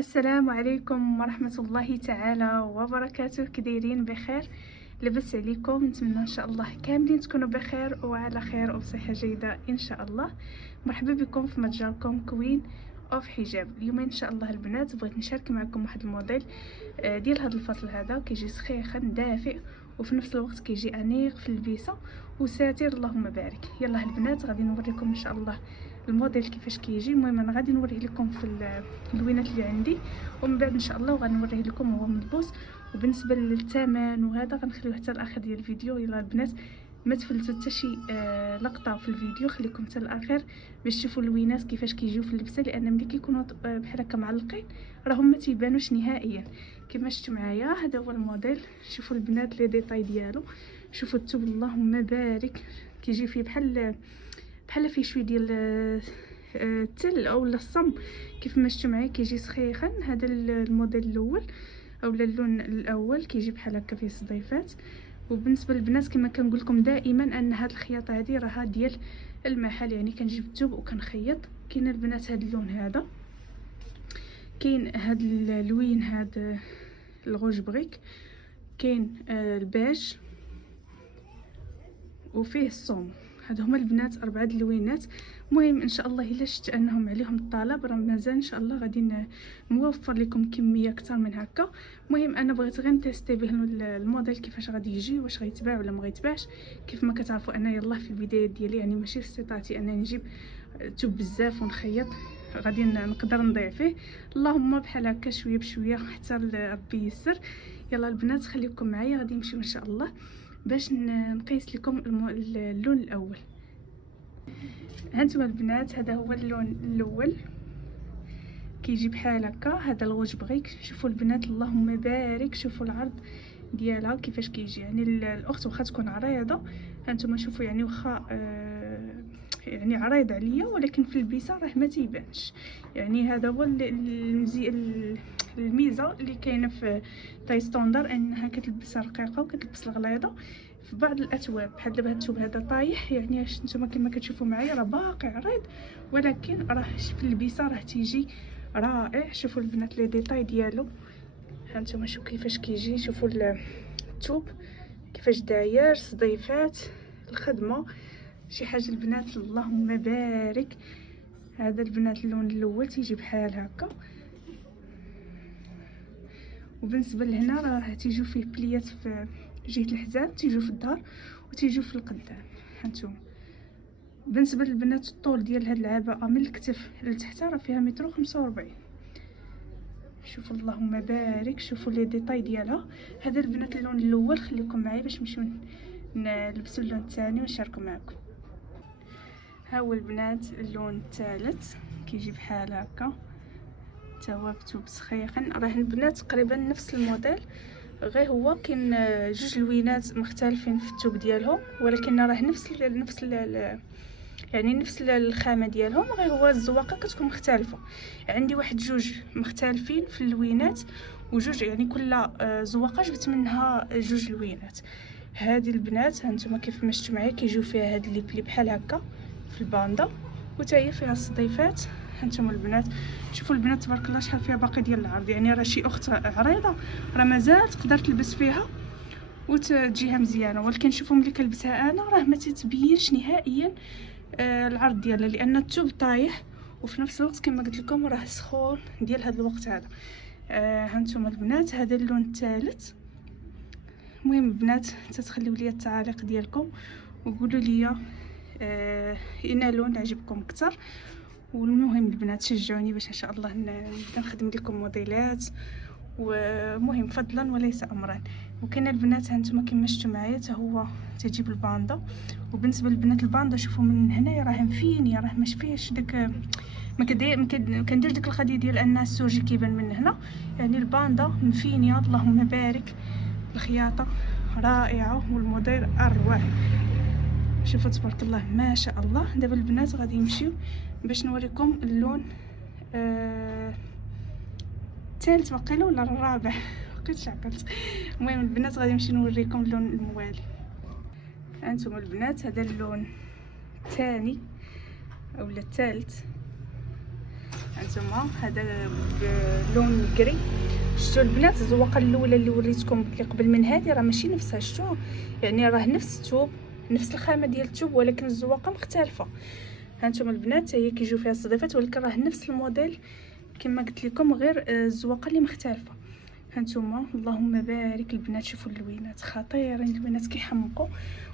السلام عليكم ورحمة الله تعالى وبركاته. كدايرين بخير؟ لبس عليكم، نتمنى ان شاء الله كاملين تكونوا بخير وعلى خير وبصحة جيدة ان شاء الله. مرحبا بكم في متجركم كوين اوف حجاب. اليوم ان شاء الله البنات بغيت نشارك معكم واحد الموديل ديال هذا الفصل. هذا كيجي سخيخن دافئ وفي نفس الوقت كيجي انيق في اللبسه وساتر اللهم بارك. يلا البنات غادي نوريكم ان شاء الله الموديل كيفاش كيجي. المهم انا غادي نوريه لكم في اللوينات اللي عندي، ومن بعد ان شاء الله غنوريه لكم هو ملبوس. وبالنسبه للثمن وهذا غنخليوه حتى الاخر ديال الفيديو. يلا البنات ما تفلتوا حتى شي لقطه في الفيديو، خليكم حتى الاخر باش تشوفوا اللوينات كيفاش كيجيو في اللبسه، لان ملي كيكونوا بحال هكا معلقين راهم ما تيبانوش نهائيا. كما شفتوا معايا هذا هو الموديل. شوفوا البنات لي ديتاي ديالو، شوفوا الثوب اللهم بارك، كيجي فيه بحال فيه شويه ديال التل او الصم. كيف ما شفتوا معايا كيجي سخيخن. هذا الموديل الاول او اللون الاول كيجي بحال هكا فيه صديفات. وبالنسبه للبنات كما كنقول لكم دائما ان هاد الخياطه هذه راها ديال المحل، يعني كنجيب الثوب وكنخيط. كاين البنات هاد اللون هذا، كاين هاد اللوين هاد الغوج بريك، كاين البيج وفيه الصوم. هادو هما البنات 4 اللوينات. المهم ان شاء الله الا شفت انهم عليهم الطلب راه مازال ان شاء الله غادي نوفر لكم كميه اكثر من هكا. المهم انا بغيت غير نتيستي به الموديل كيفاش غادي يجي، واش غيتباع ولا ما غيتباعش. كيف ما كتعرفوا انا يلاه في البدايات ديالي، يعني ماشي في استطاعتي انني نجيب توب بزاف ونخيط، غادي نقدر نضيع فيه. اللهم بحال هكا شويه بشويه حتى ربي ييسر. يلا البنات خليكم معايا، غادي نمشيو ان شاء الله باش نقيس لكم اللون الاول. هانتوما البنات هذا هو اللون الاول، كيجي بحال هكا. هذا الغوج بغيك. شوفوا البنات اللهم بارك، شوفوا العرض ديالها كيفاش كيجي. يعني الاخت واخا تكون عريضه، هانتوما شوفوا يعني واخا يعني عريض عليا ولكن في البيسه راه ما تيبانش. يعني هذا هو الميزه اللي كاينه في تاي ستوندر، انها كتلبس رقيقه وكتلبس الغليظه في بعض الاثواب. بحال دابا الثوب هذا طايح، يعني نتوما كما كتشوفوا معايا راه باقي عريض ولكن راه في اللبسه راه تيجي رائع. شوفوا البنات لي ديتاي ديالو، هانتوما شوفوا كيفاش كيجي. شوفوا الثوب كيفاش داير، صديفات، الخدمه، شي حاجه البنات اللهم بارك. هذا البنات اللون الاول تيجي بحال هكا. وبالنسبه لهنا راه تيجو فيه بليات في جهه الحزام، تيجو في الظهر وتيجو في القدام. هانتوما بالنسبه للبنات الطول ديال هاد العباءه من الكتف لتحت راه فيها 1.45 متر. شوفوا اللهم بارك، شوفوا لي ديتاي ديالها. هذا البنات اللون الاول. خليكم معايا باش نمشيو نلبسوا اللون الثاني ونشاركوا معكم. ها هو البنات اللون الثالث، كيجي بحال هكا تا هو بثوب سخيخن. راه البنات تقريبا نفس الموديل، غير هو كاين جوج لوينات مختلفين في الثوب ديالهم، ولكن راه نفس الخامه ديالهم، غير هو الزواقه كتكون مختلفه. عندي واحد جوج مختلفين في اللوينات وجوج، يعني كل زواقه جبت منها جوج لوينات. هذه البنات هانتوما كيف ما شفتوا معايا كيجيو فيها هاد اللي بحال هكا في الباندا، وتا هي فيها الصديفات. هانتوما البنات شوفوا البنات تبارك الله شحال فيها باقي ديال العرض. يعني راه شي اخت عريضه راه مازال تقدر تلبس فيها وتجيها مزيانه، ولكن شوفوا ملي كنلبسها انا راه ما تتبينش نهائيا العرض ديالها، لان الثوب طايح وفي نفس الوقت كما قلت لكم راه سخون ديال هذا الوقت هذا. هانتوما البنات هذا اللون الثالث. المهم البنات تتخليو لي التعاليق ديالكم وقولوا لي اين لون عجبكم اكثر. والمهم البنات شجعوني باش ان شاء الله نبدا نخدم لكم موديلات، ومهم فضلا وليس امرا. وكاين البنات هانتوما كما شفتوا معايا حتى هو تجيب الباندا. وبالنسبه للبنات الباندا شوفوا من هنايا راه مفينيه، راه مش فيهش داك ما كندير ديك القضيه ديال ان السوجي كيبان من هنا. يعني الباندا مفينيه اللهم بارك، الخياطه رائعه والموديل اروع. شوفوا تبارك الله ما شاء الله. دابا البنات غادي نمشيو باش نوريكم اللون الثالث وقيله ولا الرابع بقيتش عقلت. المهم البنات غادي نمشي نوريكم اللون الموالي. هانتوما البنات هذا اللون الثاني اولا الثالث. هانتوما هذا بلون كري. شفتوا البنات الزواقه الاولى اللي وريتكم اللي قبل من هذه راه ماشي نفسها، شفتوا يعني راه نفس الثوب نفس الخامه ديال الثوب ولكن الزواقه مختلفه. هانتوما البنات هي كيجيو فيها الصديفات ولكن راه نفس الموديل كما قلت لكم، غير الزواقه اللي مختلفه. هانتوما اللهم بارك البنات، شوفوا اللوينات خطيرين البنات كيحمقوا،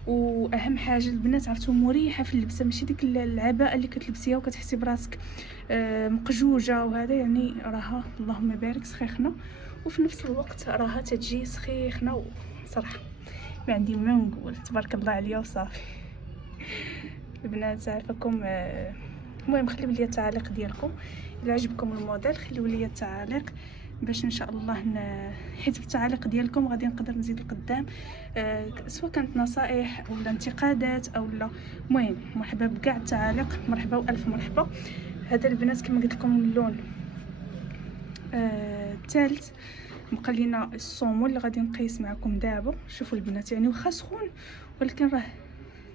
واهم حاجه البنات عرفتوا مريحه في اللبسه، ماشي ديك العباءه اللي كتلبسيها وكتحسي براسك مقجوجه وهذا، يعني راها اللهم بارك سخيخنه وفي نفس الوقت راها تجي سخيخنه صراحه ما عندي ما نقول، تبارك الله عليا وصافي. البنات عارفاكم. المهم خليو لي التعليق ديالكم الا عجبكم الموديل، خليو لي التعليق باش ان شاء الله حيت بالتعليق ديالكم غادي نقدر نزيد لقدام، سواء كانت نصائح ولا انتقادات او لا. المهم مرحبا بكاع التعاليق، مرحبا والف مرحبا. هذا البنات كما قلت لكم اللون الثالث، بقى لينا الصومو اللي غادي نقيس معكم دابا. شوفوا البنات يعني واخا سخون ولكن راه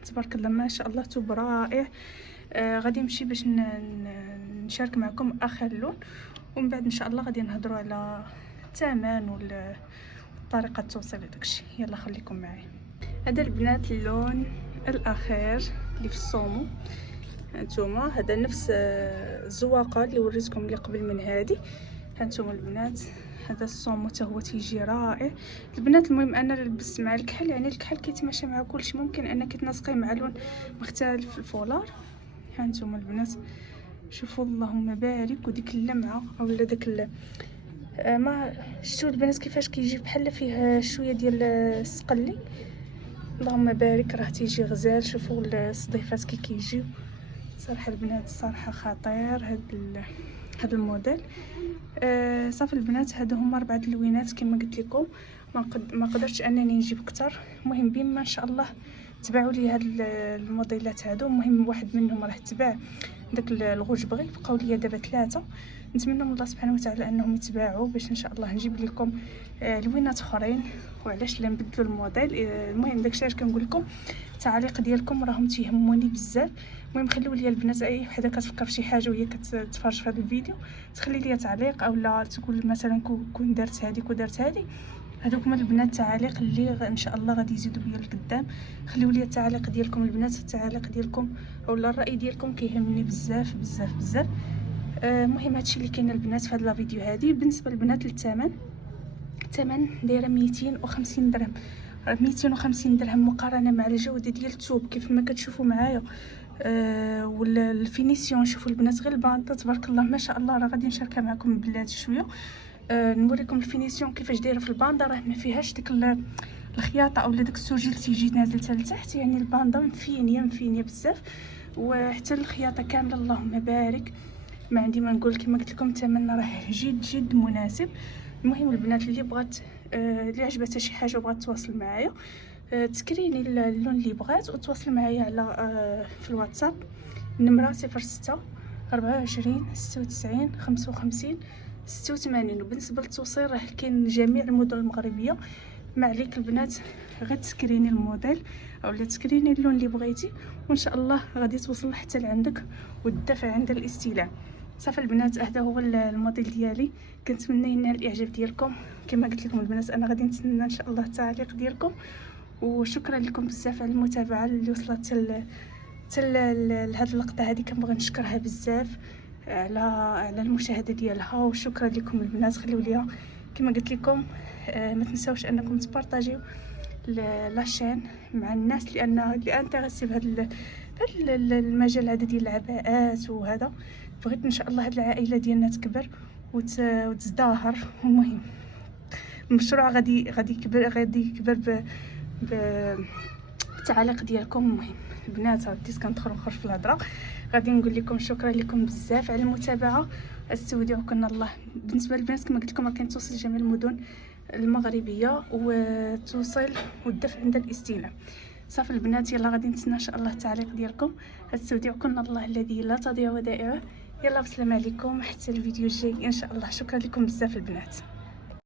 تبارك الله ما شاء الله توب رائع. غادي نمشي باش نشارك معكم اخر لون، ومن بعد ان شاء الله غادي نهضروا على الثمن وطريقه التوصيل وداكشي. يلا خليكم معايا. هذا البنات اللون الاخير اللي في الصومو. هانتوما هذا نفس الزواقه اللي وريتكم اللي قبل من هذه. هانتوما البنات هذا الصومو حتى هو تيجي رائع البنات. المهم انا لبست مع الكحل، يعني الكحل كيتماشى مع كلشي، ممكن انك تنسقيه مع لون مختلف في الفولار. هانتوما البنات شوفوا اللهم بارك، وديك اللمعه اولا داك ما شفتوا البنات كيفاش كيجي بحال فيه شويه ديال السقلي. اللهم بارك راه تيجي غزال. شوفوا الصديفات كي كيجيو صراحه البنات صراحه خطير هذا الموديل. صافي البنات هادو هما 4 اللوينات كما قلت لكم، ما قدرتش انني نجيب اكثر. المهم بما ان شاء الله تبعوا لي هاد الموديلات هادو. المهم واحد منهم راه تباع داك الغوج بغي، بقاو لي دابا 3. نتمنى من الله سبحانه وتعالى انهم يتباعوا باش ان شاء الله نجيب لكم لوينات اخرين، وعلاش لا نبدلوا الموديل. المهم داكشي اش كنقول لكم، التعاليق ديالكم راهم تيهموني بزاف. المهم خليو لي البنات اي وحده كتفكر في شي حاجه وهي كتفرج في هذا الفيديو تخلي لي تعليق، اولا تقول مثلا كون درت هذيك ودرت هذه. هذوك هما البنات التعاليق اللي ان شاء الله غادي يزيدوا بيا لقدام. خليو لي التعاليق ديالكم البنات، التعاليق ديالكم اولا الراي ديالكم كيهمني بزاف بزاف بزاف. المهم هادشي اللي كاين البنات في هذا الفيديو هذه. بالنسبه للبنات للثمن، الثمن دايره 250 درهم. 250 درهم مقارنه مع الجوده ديال الثوب كيف ما كتشوفوا معايا. ولا الفينيسيون شوفوا البنات غير البانطه تبارك الله ما شاء الله. راه غادي نشاركها معكم بلاتي شويه، نوريكم الفينيسيون كيفاش دايره في الباندا. راه ما فيهاش ديك الخياطه اولا داك السجل تيجي نازل حتى لتحت، يعني الباندا مفينيه بزاف، وحتى الخياطه كامله اللهم بارك. ما عندي ما نقول، كما قلت لكم الثمن راه جد مناسب. المهم البنات اللي بغات اللي عجبتها شي حاجه وبغات تواصل معايا، تسكريني اللون اللي بغات وتواصل معايا على في الواتساب. النمره 06 24 96 55 86. وبالنسبه للتوصيل راه كاين جميع المدن المغربيه. ما عليك البنات غير تسكريني الموديل اولا تسكريني اللون اللي بغيتي، وان شاء الله غادي توصل حتى لعندك والدفع عند الاستلام. صافي البنات هذا هو الموديل ديالي. كنتمنى ينال الاعجاب ديالكم. كما قلت لكم البنات انا غادي نتسنى ان شاء الله التعليق ديالكم، وشكرا لكم بزاف على المتابعه اللي وصلت لهاد اللقطه هذه. كنبغي نشكرها بزاف على المشاهده ديالها، وشكرا لكم البنات. خليو ليا كما قلت لكم ما تنساوش انكم تبارطاجيو لاشين مع الناس اللي انتريسي بهذا المجال هذا ديال العباءات. وهذا بغيت ان شاء الله هاد العائله ديالنا تكبر وتزدهر. المهم المشروع غادي يكبر بالتعليق ديالكم. المهم البنات بديت كندخل في الهضره، غادي نقول لكم شكرا لكم بزاف على المتابعه. استودعكم الله. بالنسبه للبنات كما قلت لكم راه كاين توصيل جميع المدن المغربيه وتوصيل والدفع عند الاستلام. صافي البنات يلا غادي نتسنى ان شاء الله التعليق ديالكم. استودعكم الله الذي لا تضيع ودائعه. يلا بسلام عليكم حتى الفيديو الجاي ان شاء الله. شكرا لكم بزاف البنات.